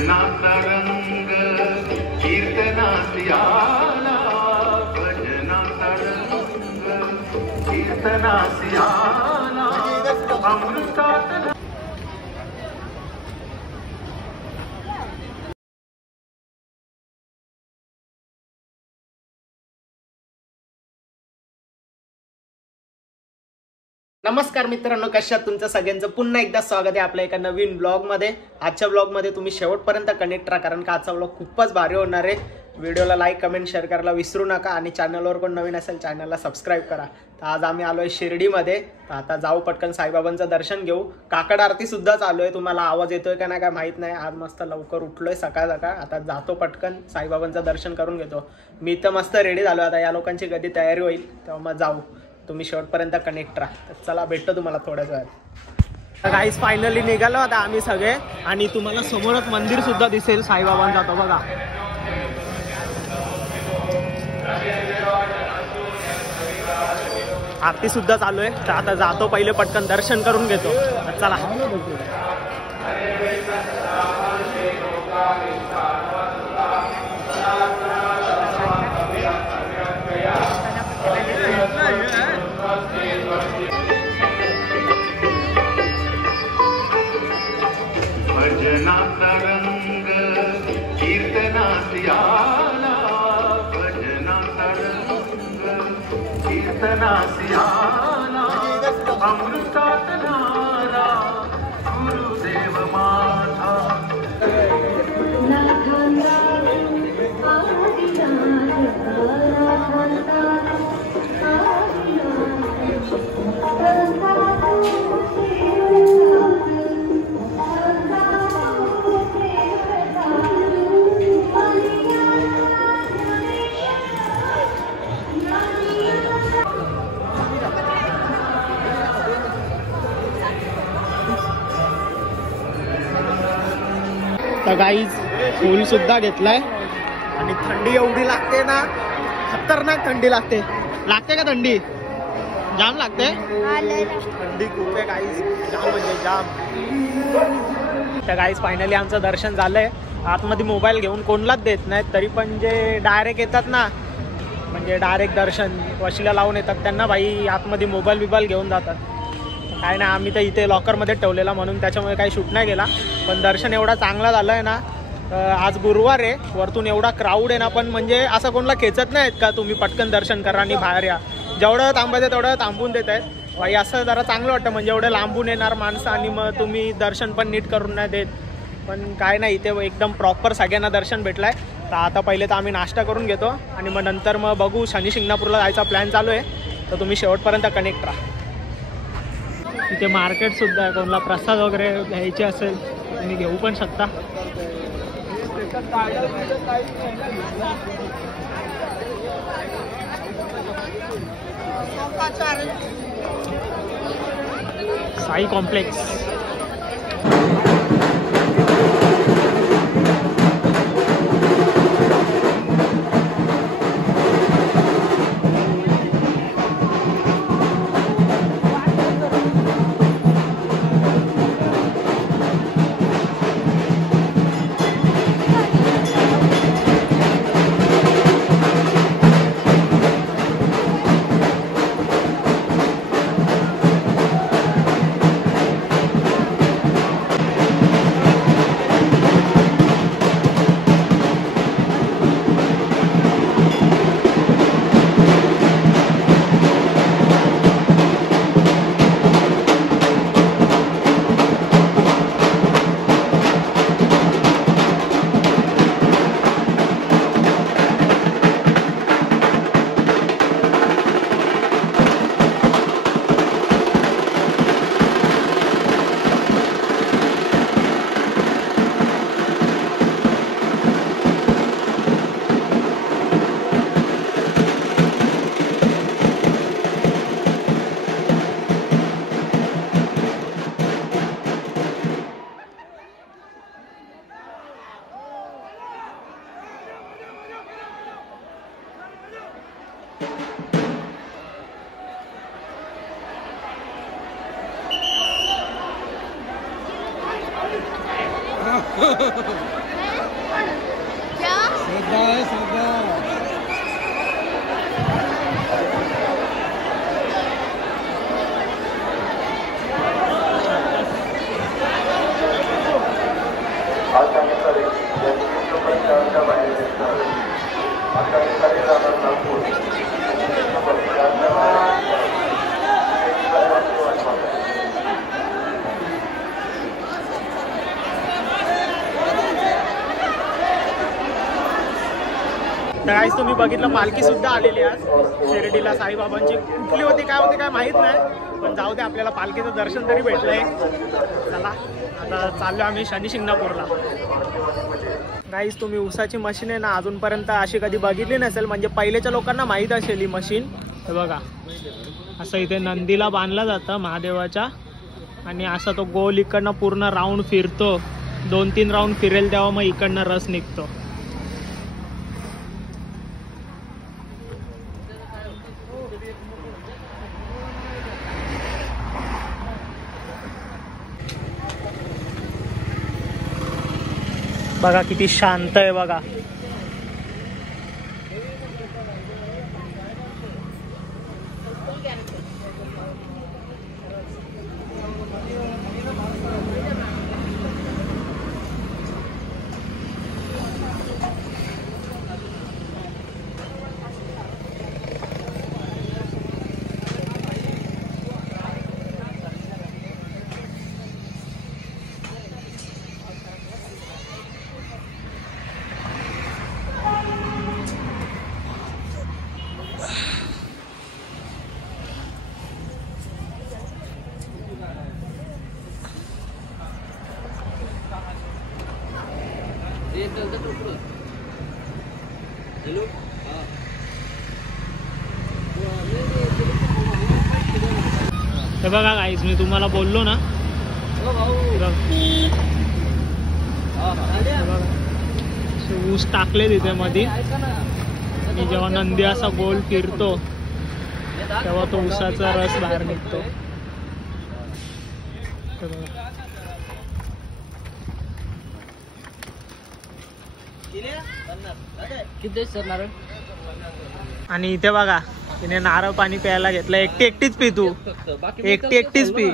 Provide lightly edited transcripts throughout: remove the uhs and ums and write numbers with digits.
भजनाचा रंग कीर्तनासी आला, भजनाचा रंग कीर्तनासी आला, अमृतात नमस्कार मित्रांनो, कशा आहात? तुमचं सगळ्यांचं पुन्हा एकदा स्वागत आहे आपल्या एका नवीन ब्लॉगमध्ये। आजच्या ब्लॉगमध्ये तुम्ही शेवटपर्यंत कनेक्ट राहा, कारण का आजचा ब्लॉग खूपच भारी होणार आहे। व्हिडिओला लाईक कमेंट शेअर करायला विसरू नका आणि चॅनलवर कोण नवीन असेल चॅनलला सबस्क्राईब करा। तर आज आम्ही आलोय शिर्डीमध्ये, तर आता जाऊ पटकन साईबाबांचं दर्शन घेऊ। काकड आरती सुद्धा चालू आहे, तुम्हाला आवाज येतोय का नाही काय माहित नाही। आज मस्त लवकर उठलोय सकाळ सकाळ, आता जातो पटकन साईबाबांचं दर्शन करून घेतो। मी तर मस्त रेडी झालो, आता या लोकांची कधी तयारी होईल तेव्हा मग जाऊ। तुम्ही शेवटपर्यंत कनेक्ट राहा। तर चला भेटतो तुम्हाला थोड्याच वेळात। गाईस फायनली निघालो आता आम्ही सगळे, आणि तुम्हाला समोरच मंदिर सुद्धा दिसेल साईबाबांचा, तो बघा। आरती सुद्धा चालू आहे, तर आता जातो पहिले पटकन दर्शन करून घेतो। तर चला भजनाचा रंग कीर्तनासी आला, भजनाचा रंग कीर्तनासी आला, अमृतात नाला गुरुदेव माझा। तर गाईज फूल सुद्धा घेतलाय, आणि थंडी एवढी लागते ना, खतरनाक थंडी लागते। लागते का थंडी? जाम लागते थंडी खूप आहे गाईज, जाम म्हणजे जाम। तर गाईज फायनली आमचं दर्शन झालंय। आतमध्ये मोबाईल घेऊन कोणलाच देत नाहीत, तरी पण जे डायरेक्ट येतात ना, म्हणजे डायरेक्ट दर्शन वशिला लावून येतात, त्यांना भाई आतमध्ये मोबाईल बिबाईल घेऊन जातात। काय नाही, आम्ही तर इथे लॉकरमध्ये ठेवलेला म्हणून त्याच्यामुळे काही शूट नाही केला। पण दर्शन एवढा चांगला झालं आहे ना। आज गुरुवार आहे, वरतून एवढा क्राऊड आहे ना, पण म्हणजे असं कोणाला खेचत नाहीत का तुम्ही पटकन दर्शन करा आणि बाहेर या। जेवढं थांबायचं तेवढं थांबून देत आहेत भाई, असं जरा चांगलं वाटतं। म्हणजे एवढं लांबून येणार माणसं आणि मग तुम्ही दर्शन पण नीट करून नाही देत। पण काय नाही, इथे एकदम प्रॉपर सगळ्यांना दर्शन भेटलं आहे। तर आता पहिले तर आम्ही नाश्ता करून घेतो, आणि मग नंतर मग बघू, शनी शिंगणापूरला जायचा प्लॅन चालू आहे। तर तुम्ही शेवटपर्यंत कनेक्ट राहा। इथे मार्केट सुद्धा आहे, कोणाला प्रसाद वगैरे घ्यायचे असेल तुम्ही घेऊ पण शकता। साई कॉम्प्लेक्स। तर काहीच तुम्ही बघितलं पालखी सुद्धा आलेली आज शिर्डीला साईबाबांची. कुठली होती काय माहित नाही, पण जाऊ दे, आपल्याला पालखीचं दर्शन तरी भेटलंय. चला आता चाललो आम्ही शनी शिंगणापूरला. गाईज तुम्ही ऊसाची मशीन आहे ना अजूनपर्यंत अशी कधी बघितली नसेल, म्हणजे पहिलेच्या लोकांना माहीत असेल ही मशीन. हे बघा असं इथे नंदीला बांधलं जातं महादेवाच्या, आणि असा तो गोल इकडनं पूर्ण राऊंड फिरतो. 2-3 राऊंड फिरेल तेव्हा मग इकडनं रस निघतो. बघा किती शांत आहे बघा. हे बघा गाईज मी तुम्हाला बोललो ना, ऊस टाकले तिथे मध्ये, आणि जेव्हा नंदी असा गोल फिरतो तेव्हा तो ऊसाचा रस बाहेर निघतो. आणि इथे बघा तिने नारळ पाणी प्यायला घेतलं. एकटीच पी तू, एकटीच पी.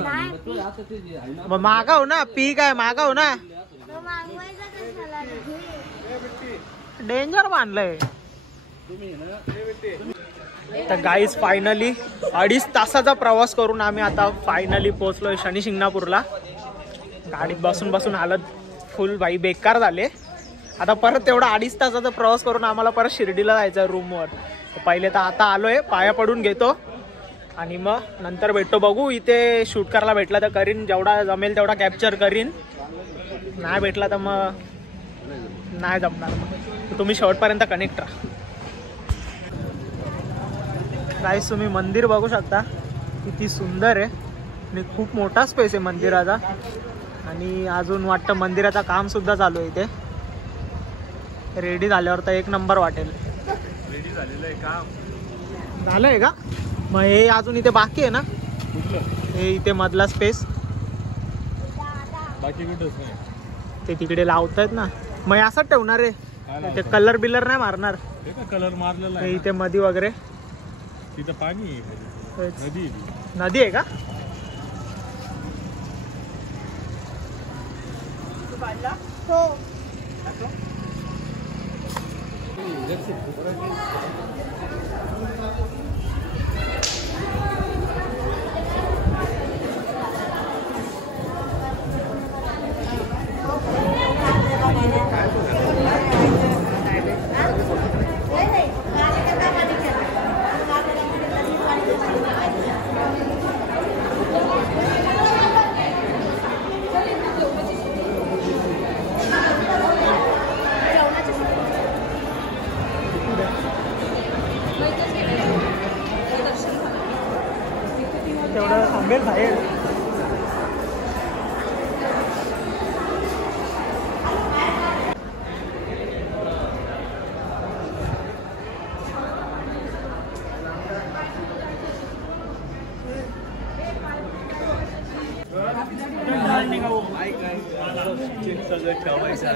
मागाव ना, पी काय मागाव ना. डेंजर बांधलंय. तर गाईज फायनली 2.5 तासाचा प्रवास करून आम्ही आता फायनली पोहोचलोय शनी शिंगणापूरला. गाडीत बसून बसून हालत फुल बाई बेकार झाले. आता परत तेवढा 2.5 तासाचा प्रवास करून आम्हाला परत शिर्डीला जायचं रूमवर. पहिले तर आता आलोय, पाया पडून घेतो आणि मग नंतर भेटतो. बघू इथे शूट करायला भेटला तर करीन, जेवढा जमेल तेवढा कॅप्चर करीन. नाही भेटला तर मग नाही जमणार. तुम्ही शेवटपर्यंत कनेक्ट राहा. गाईस तुम्ही मंदिर बघू शकता किती सुंदर आहे आणि खूप मोठा स्पेस आहे मंदिराचा. आणि अजून वाटतं मंदिराचं काम सुद्धा चालू आहे इथे. रेडी झाल्यावर तर एक नंबर वाटेल. रेडी झालेलं आहे काम झालंय का? मग हे अजून इथे बाकी आहे ना, हे इथे मधला स्पेस बाकी कुठंच नाही. ते तिकडे लावतायत ना, मग असंच ठेवणार आहे ते. कलर बिलर नाही मारणार. कलर मारलेला हे इथे मध्ये वगैरे. तिथं पाणी आहे, नदी नदी आहे का? हो. तेवढं थांबेल बाहेर. सगळं ठेवायचं.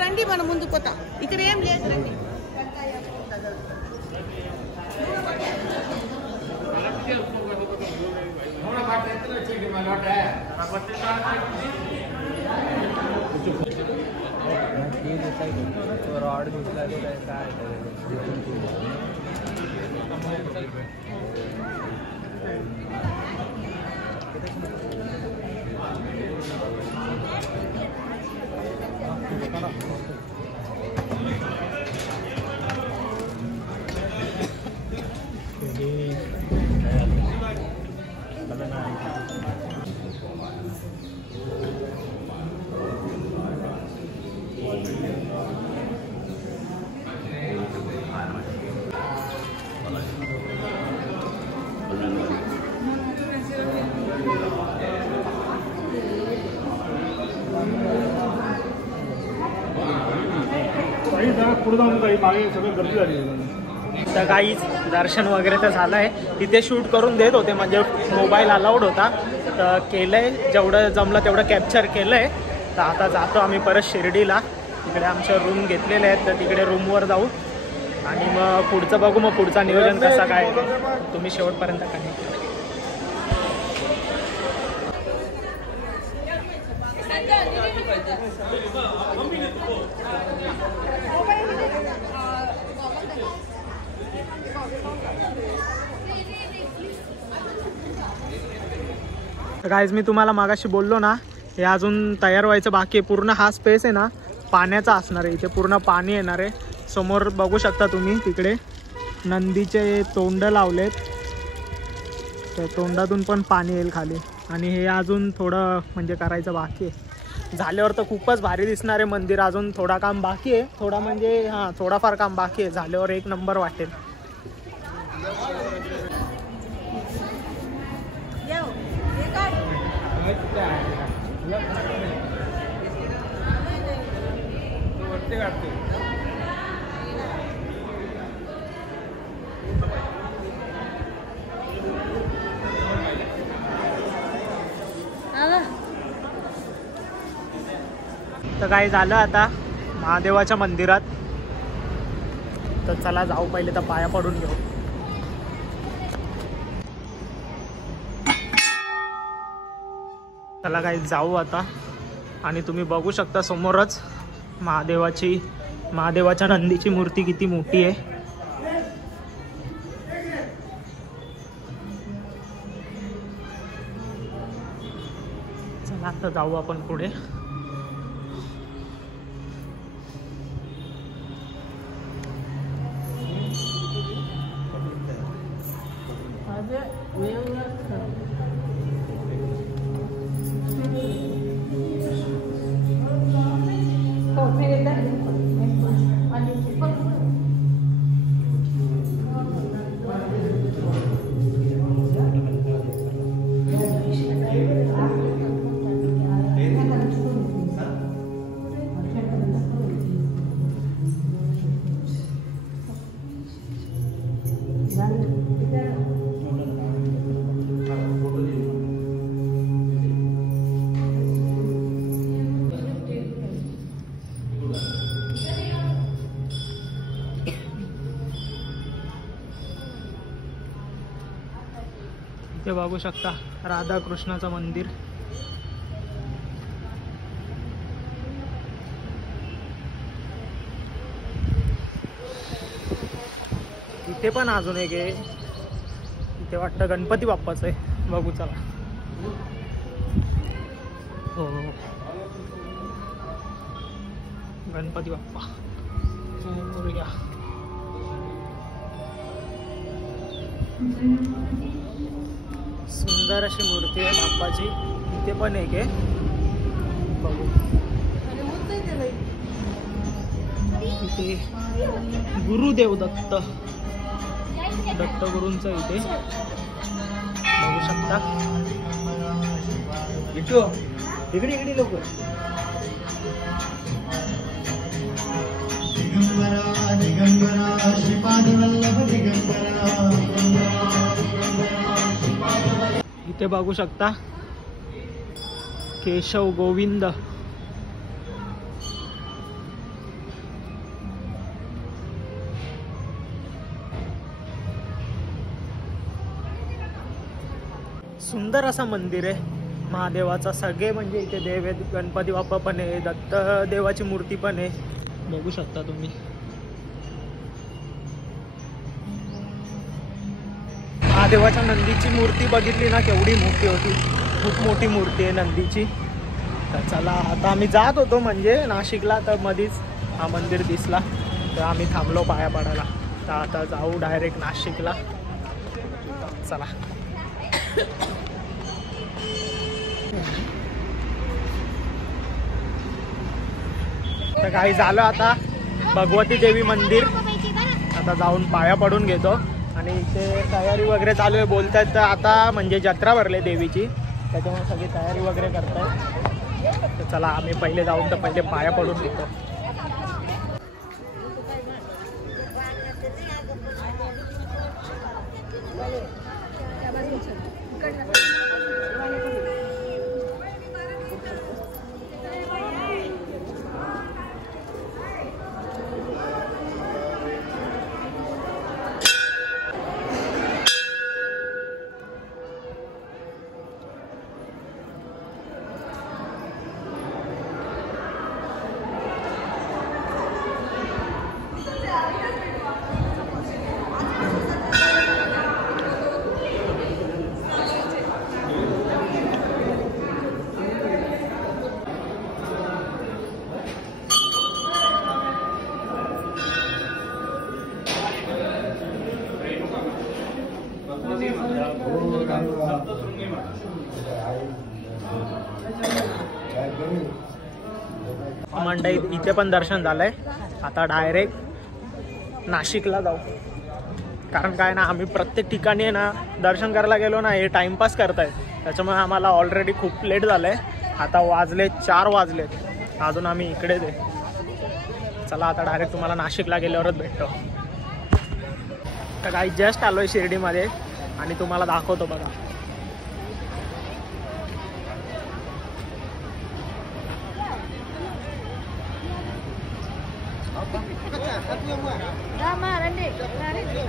రండి మన ముందు కొత్త ఇక్కడ ఏం లేదు రండి रॉड घुसला काय तर काहीच दर्शन वगैरे तर झालं आहे. तिथे शूट करून देत होते म्हणजे मोबाईल अलाउड होता तर केलंय, जेवढं जमलं तेवढं कॅप्चर केलंय. तर आता जातो आम्ही परत शिर्डीला. तिकडे आमच्या रूम घेतलेले आहेत तर तिकडे रूमवर जाऊ आणि मग पुढचं बघू. मग पुढचा नियोजन कसा काय तुम्ही शेवटपर्यंत कनेक्ट. गाईज मी तुम्हाला मागाशी बोललो ना, हे अजून तयार व्हायचं बाकी आहे. पूर्ण हा स्पेस आहे ना पाण्याचा असणार आहे. इथे पूर्ण पाणी येणार आहे. समोर बघू शकता तुम्ही तिकडे नंदीचे तोंड लावलेत, त्या तोंडातून पण पाणी येईल खाली. आणि हे अजून थोडं म्हणजे करायचं बाकी आहे. झाल्यावर तर खूपच भारी दिसणार आहे मंदिर. अजून थोडा काम बाकी आहे, थोडा म्हणजे हां थोडाफार काम बाकी आहे. झाल्यावर एक नंबर वाटेल. तर काय झालं आता महादेवाच्या मंदिरात. तर चला जाऊ, पहिले तर पाया पडून घेऊ. चला काय जाऊ आता. आणि तुम्ही बघू शकता समोरच महादेवाच्या नंदीची मूर्ती किती मोठी आहे. चला आता जाऊ आपण पुढे. इथे बघू शकता राधा कृष्णाचं मंदिर. इथे पण अजून एक आहे. इथे वाटतं गणपती बाप्पाचं आहे. बघू चला. हो गणपती बाप्पा मोरया. सुंदर अशी मूर्ती आहे बाप्पाची. इथे पण एक आहे. बघू इथे गुरुदेव दत्त गुरूंचं इथे बघू शकता. इकडे इकडे लोक दिगंबरा दिगंबरा इथे बघू शकता केशव गोविंद. सुंदर असं मंदिर आहे महादेवाचा. सगळे म्हणजे इथे देव आहेत. गणपती बाप्पा पण आहे, दत्त देवाची मूर्ती पण आहे, बघू शकता तुम्ही. महादेवाच्या नंदीची मूर्ती बघितली ना केवढी मोठी होती, खूप मोठी मूर्ती आहे नंदीची. तर चला आता आम्ही जात होतो म्हणजे नाशिकला, तर मध्येच हा मंदिर दिसला तर आम्ही थांबलो पाया पडायला. तर आता जाऊ डायरेक्ट नाशिकला. चला तर काही झालं आता भगवती देवी मंदिर. आता जाऊन पाया पडून घेतो आणि इथे तयारी वगैरे चालू आहे बोलतात. तर आता म्हणजे जत्रा भरली देवीची, त्याच्यामुळे सगळी तयारी वगैरे करताय. तर चला आम्ही पहिले जाऊन तर पहिले पाया पडून घेतो. मंडई इथे पण दर्शन झालंय. आता डायरेक्ट नाशिकला जाऊ. कारण काय ना आम्ही प्रत्येक ठिकाणी आहे ना दर्शन करायला गेलो ना हे टाइमपास करतायत, त्याच्यामुळे आम्हाला ऑलरेडी खूप लेट झालंय. आता वाजले 4 वाजलेत अजून आम्ही इकडेच आहे. चला आता डायरेक्ट तुम्हाला नाशिकला गेल्यावरच भेटतो. तर काही जस्ट आलोय शिर्डीमध्ये आणि तुम्हाला दाखवतो बघा.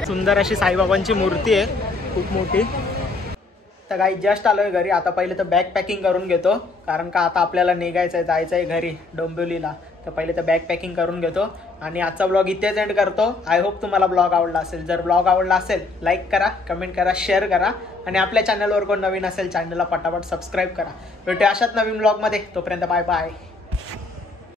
सुंदर अशी साईबाबांची मूर्ती आहे, खूप मोठी. तर काही जस्ट आलोय घरी. आता पहिले तर बॅग पॅकिंग करून घेतो, कारण का आता आपल्याला निघायचं आहे, जायचं आहे घरी डोंबिवलीला. तर पहिले तर बॅग पॅकिंग करून घेतो आणि आजचा ब्लॉग इथेच एंड करतो. आय होप तुम्हाला ब्लॉग आवडला असेल. जर ब्लॉग आवडला असेल लाईक करा, कमेंट करा, शेअर करा आणि आपल्या चॅनलवर कोण नवीन असेल चॅनलला पटापट सबस्क्राईब करा. भेटूया अशाच नवीन ब्लॉगमध्ये. तोपर्यंत बाय बाय.